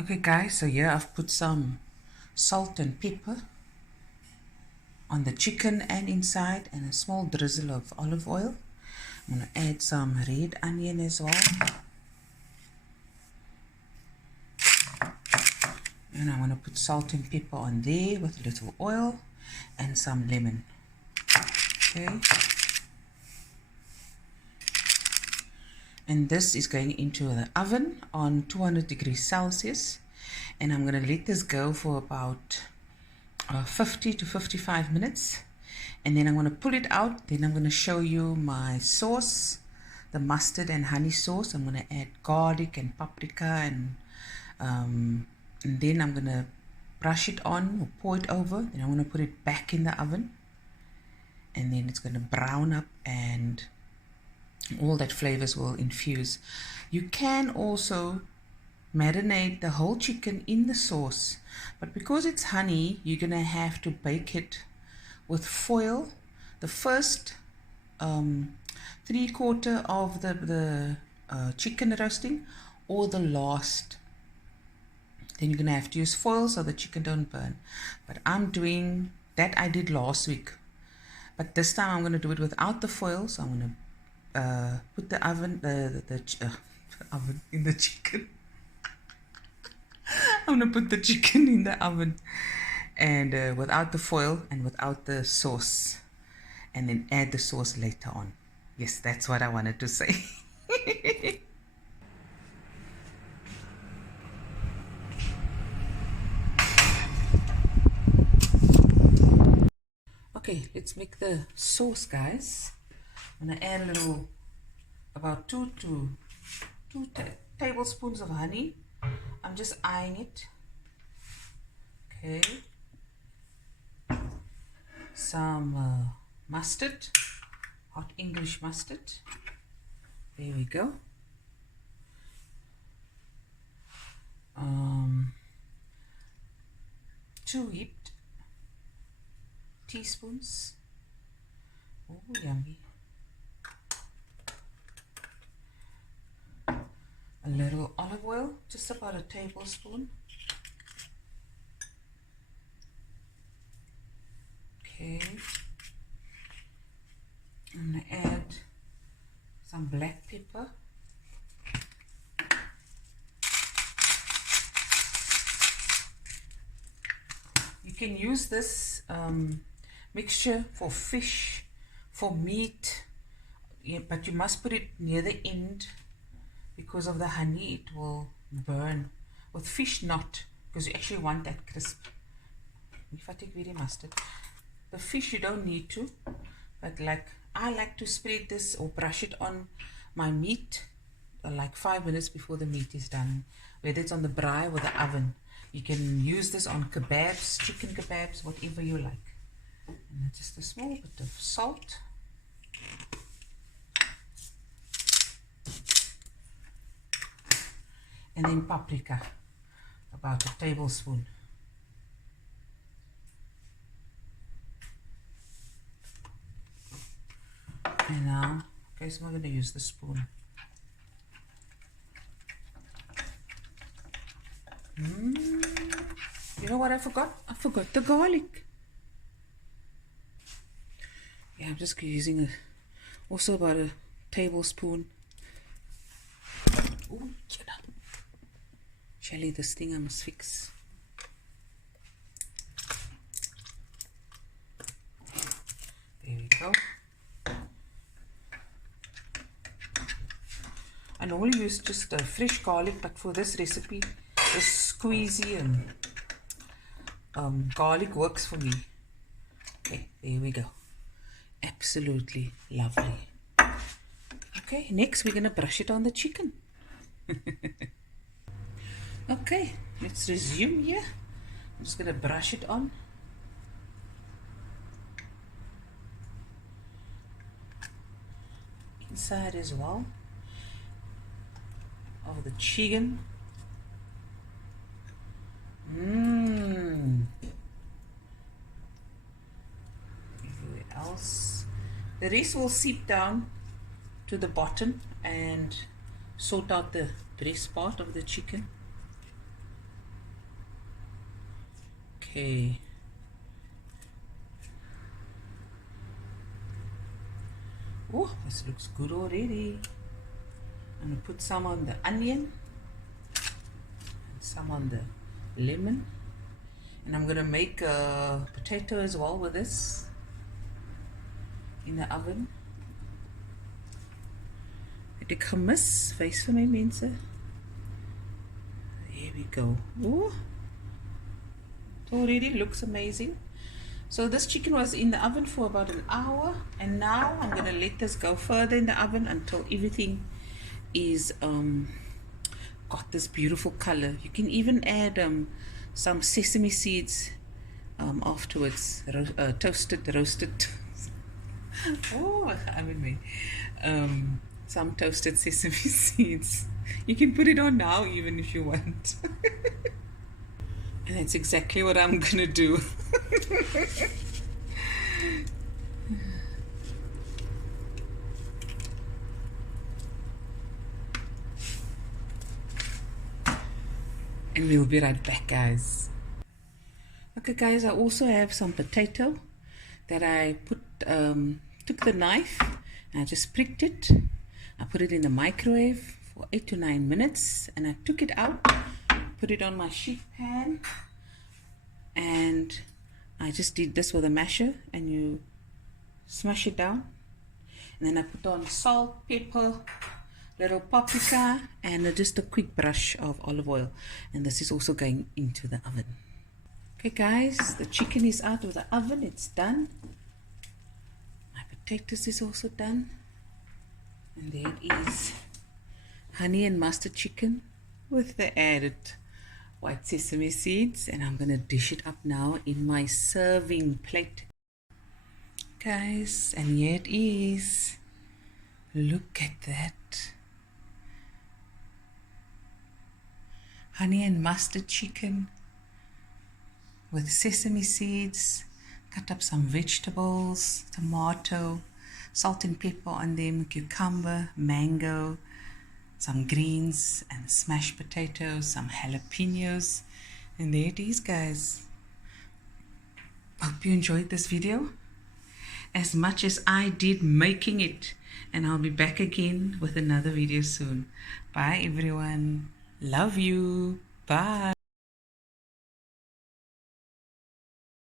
Okay guys, so here I've put some salt and pepper on the chicken and inside, and a small drizzle of olive oil. I'm going to add some red onion as well, and I want to put salt and pepper on there with a little oil and some lemon. Okay, and this is going into the oven on 200 degrees Celsius, and I'm going to let this go for about 50 to 55 minutes, and then I'm going to pull it out. Then I'm going to show you my sauce, the mustard and honey sauce. I'm going to add garlic and paprika, and then I'm going to brush it on or pour it over. Then I'm going to put it back in the oven, and then it's going to brown up and all that flavors will infuse. You can also marinate the whole chicken in the sauce, but because it's honey, you're gonna have to bake it with foil the first 3/4 of the chicken roasting, or the last. Then you're gonna have to use foil so the chicken don't burn. But I'm doing that, I did last week, but this time I'm gonna do it without the foil. So I'm gonna put the oven oven in the chicken. I'm gonna put the chicken in the oven, and without the foil and without the sauce, and then add the sauce later on. Yes, that's what I wanted to say. Okay, let's make the sauce, guys. I'm gonna add a little, about two tablespoons of honey. I'm just eyeing it. Okay. Some mustard, hot English mustard. There we go. 2 heaped teaspoons. Oh, yummy. A little olive oil, just about a tablespoon. Okay. I'm going to add some black pepper. You can use this mixture for fish, for meat, yeah, but you must put it near the end. Because of the honey, it will burn. With fish, not, because you actually want that crisp. If I take very mustard, the fish you don't need to, but like I like to spread this or brush it on my meat like 5 minutes before the meat is done, whether it's on the braai or the oven. You can use this on kebabs, chicken kebabs, whatever you like. And just a small bit of salt. And then paprika, about a tablespoon. And now, okay, so I'm going to use the spoon. You know what I forgot? I forgot the garlic. Yeah, I'm just using also about a tablespoon. Ooh, Shelly, this thing I must fix. There we go. I normally use just fresh garlic, but for this recipe, the squeezy and garlic works for me. Okay, there we go. Absolutely lovely. Okay, next we're gonna brush it on the chicken. Okay, let's resume here. I'm just going to brush it on. Inside as well of the chicken. Everywhere else. The rest will seep down to the bottom and sort out the breast part of the chicken. Okay. Oh, this looks good already. I'm going to put some on the onion, some on the lemon, and I'm going to make a potato as well with this in the oven. Ek gemis, wys vir my mense. There we go. Oh, it already looks amazing. So this chicken was in the oven for about an hour, and now I'm going to let this go further in the oven until everything is got this beautiful color. You can even add some sesame seeds afterwards, roasted. Oh, I mean, some toasted sesame seeds. You can put it on now even if you want. And that's exactly what I'm gonna do. And we'll be right back, guys. Okay, guys, I also have some potato that I took the knife and I just pricked it. I put it in the microwave for 8 to 9 minutes, and I took it out, put it on my sheet pan, and I just did this with a masher, and you smash it down, and then I put on salt, pepper, little paprika, and just a quick brush of olive oil, and this is also going into the oven. Okay, guys, the chicken is out of the oven. It's done. My potatoes is also done, and there it is, honey and mustard chicken with the added white sesame seeds, and I'm gonna dish it up now in my serving plate, guys. And here it is. Look at that. Honey and mustard chicken with sesame seeds. Cut up some vegetables, tomato, salt and pepper on them, cucumber, mango, some greens, and smashed potatoes, some jalapenos, and there it is, guys. Hope you enjoyed this video as much as I did making it, and I'll be back again with another video soon. Bye everyone. Love you. Bye.